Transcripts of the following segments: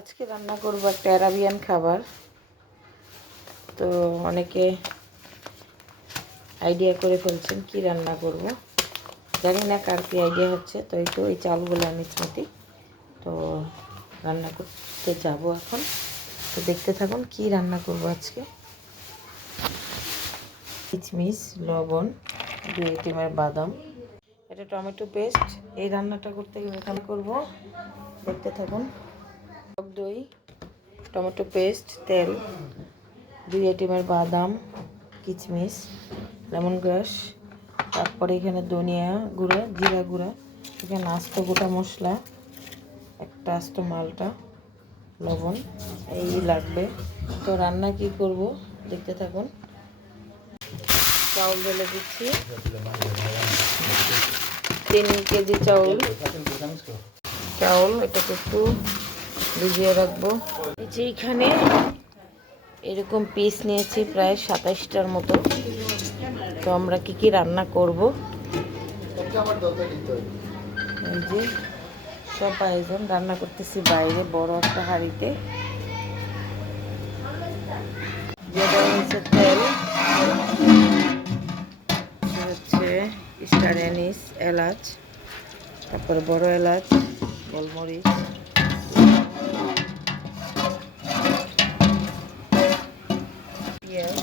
আজকে রান্না করব একটা অ্যারাবিয়ান খাবার। তো অনেকে আইডিয়া করে ফেলছেন কি রান্না করব, জানি না কার কি আইডিয়া হচ্ছে। তো এই চালগুলো আমি স্মৃতি তো রান্না করতে যাব এখন। তো দেখতে থাকুন কি রান্না করব আজকে। কিচমিচ, লবণ, 2 ডিমের বাদাম, এটা টমেটো পেস্ট। এই রান্নাটা করতে গেলে আমি করব, দেখতে থাকুন। টক দই, টমেটো পেস্ট, তেল, 2 ডিমের বাদাম, কিচমিচ, লেমন গ্রাস, তারপরে এখানে ধনিয়া গুঁড়া, জিরা গুঁড়া, এখানে আস্ত গোটা মশলা, একটা আস্ত মালটা, লবণ এই লাগবে। তো রান্না কি করব দেখতে থাকুন। চাউল ঢেলে দিচ্ছি, 3 কেজি চাউল। এটাকে একটু ভিজিয়ে রাখবো। এই যে এখানে এরকম পিস নিয়েছি প্রায় 27টার মতো। তো আমরা কি রান্না করব, এই যে সব আয়োজন। রান্না করতেছি বাইরে বড় একটা হাঁড়িতে। যেটা হচ্ছে তেল, হচ্ছে স্টার অ্যানিস, এলাচ, তারপর বড় এলাচ, গোলমরিচ, পেঁয়াজ,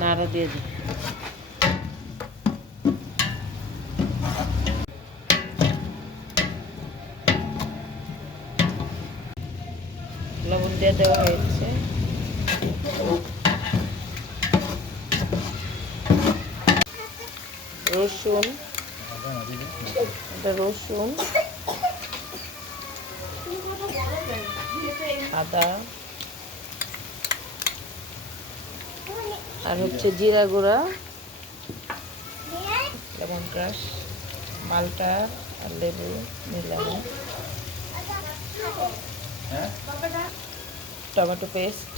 নাড়া দিয়ে দিই। লবণ দিয়ে দেওয়া হয়েছে। রসুন, এটা রসুন, আদা, আর হচ্ছে জিরা গুঁড়া, লেমন গ্রাস, মালটা আর লেবু নিলাম, টমেটো পেস্ট।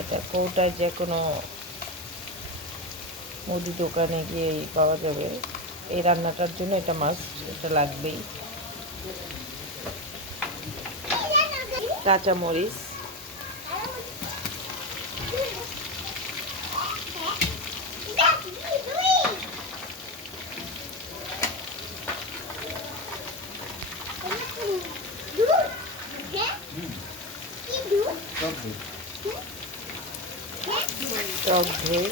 এটা কৌটায় যে কোনো মুদি দোকানে গিয়ে পাওয়া যাবে। এই রান্নাটার জন্য এটা মাস্ট, এটা লাগবেই। কাঁচামরিচ, টক দই,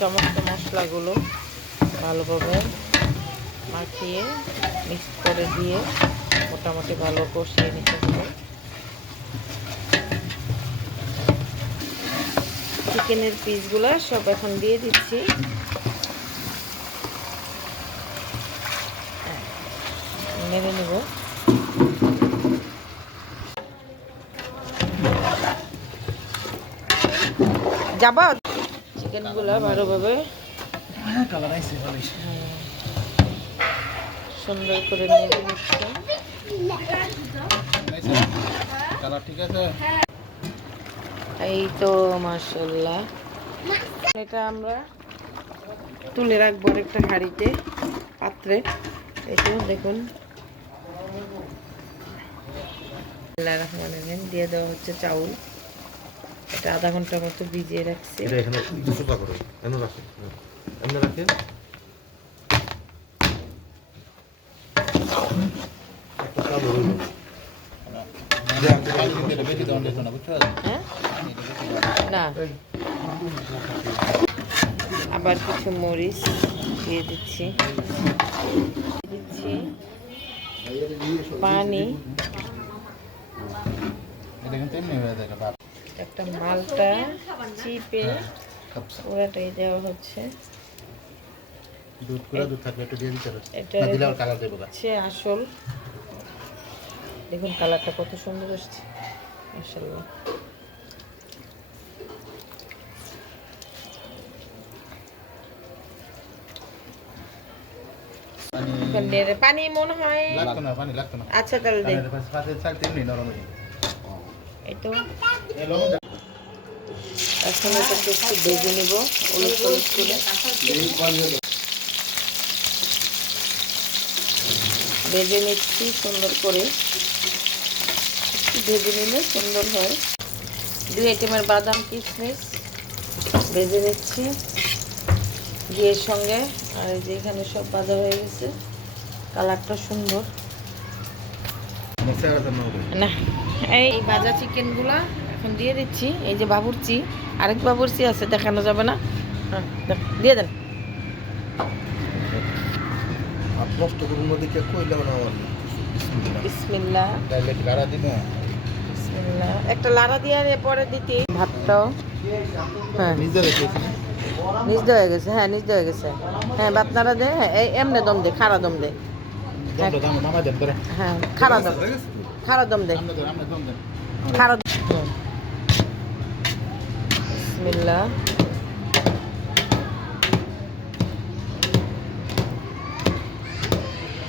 সমস্ত মশলাগুলো ভালোভাবে মাখিয়ে মিক্স করে দিয়ে মোটামুটি ভালো কষিয়ে নিতে হবে। চিকেনের পিসগুলো সব এখন দিয়ে দিচ্ছি। নেড়ে নেব। যাবা চিকেনগুলো ভালোভাবে সুন্দর করে নেড়ে নিচ্ছে। এই তো মাশাআল্লাহ। এটা আমরা তুলে রাখবো একটা হাঁড়িতে, পাত্রে। এই তো দেখুন, দিয়ে দেওয়া হচ্ছে চাউল। এটা আধা ঘন্টার মতো ভিজিয়ে রাখছি। না, আবার কিছু মরিচ দিয়ে দিচ্ছি, পানি, একটা মালটা চিপে ওরাটাই দেওয়া হচ্ছে। এটা হচ্ছে আসল। দেখুন কালারটা কত সুন্দর আসছে, মাশাআল্লাহ। পানি মনে হয় আচ্ছা তাহলে দে এই তো এখন এটাকে একটু ভেজে নেব উলট পালট করে ভেজে নিচ্ছি সুন্দর করে ভেজে নিলে সুন্দর হয় 2 আইটেমের বাদাম কিশমিশ ভেজে নিচ্ছি ঘিয়ের সঙ্গে আর যেখানে সব ভাজা হয়ে গেছে কালারটা সুন্দর না এই ভাজা চিকেনগুলা এখন দিয়ে দিচ্ছি এই যে বাবুর্চি আরেক বাবুর্চি আছে দেখানো যাবে না হ্যাঁ দিয়ে দেন বিসমিল্লাহ বিসমিল্লাহ একটা লাড়া দিয়ে পরে দিতে ভাতটাও হ্যাঁ নিজ দিয়ে হয়ে গেছে হ্যাঁ নিজ দিয়ে হয়ে গেছে হ্যাঁ ভাতনারা দে হ্যাঁ এমনি দম দে খাড়া দম দে হ্যাঁ খাড়া দম দে খাড়া বিসমিল্লাহ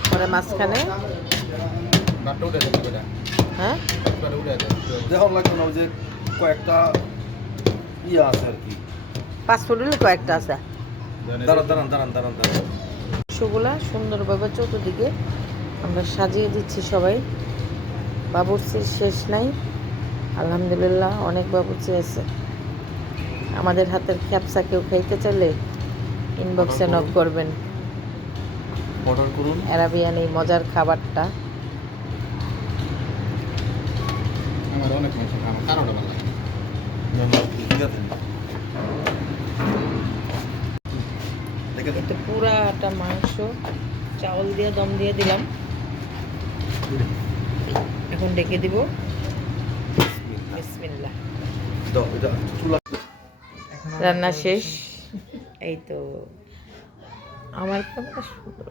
পরে মাঝখানে হ্যাঁ দেখুন লাগবে না যে কয়েকটা ইয়ে আছে আর কি পাসপোর্টের কয়েকটা আছে দাঁড়ান সেগুলা সুন্দরভাবে চতুর্দিকে আমরা সাজিয়ে দিচ্ছি সবাই বাবুর্চির শেষ নাই আলহামদুলিল্লাহ অনেক বাবুর্চি আছে আমাদের হাতের খ্যাপসা কেউ খাইতে চাইলে ইনবক্সে নক করবেন অর্ডার করুন অ্যারাবিয়ান এই মজার খাবারটা আমার অনেক মজা আমার কারোটা ভালো লাগে এটা পুরাটা মাংস চাউল দিয়ে দম দিয়ে দিলাম এখন ডেকে দিব বিসমিল্লাহ রান্না শেষ এই তো আমার কেমন সুন্দর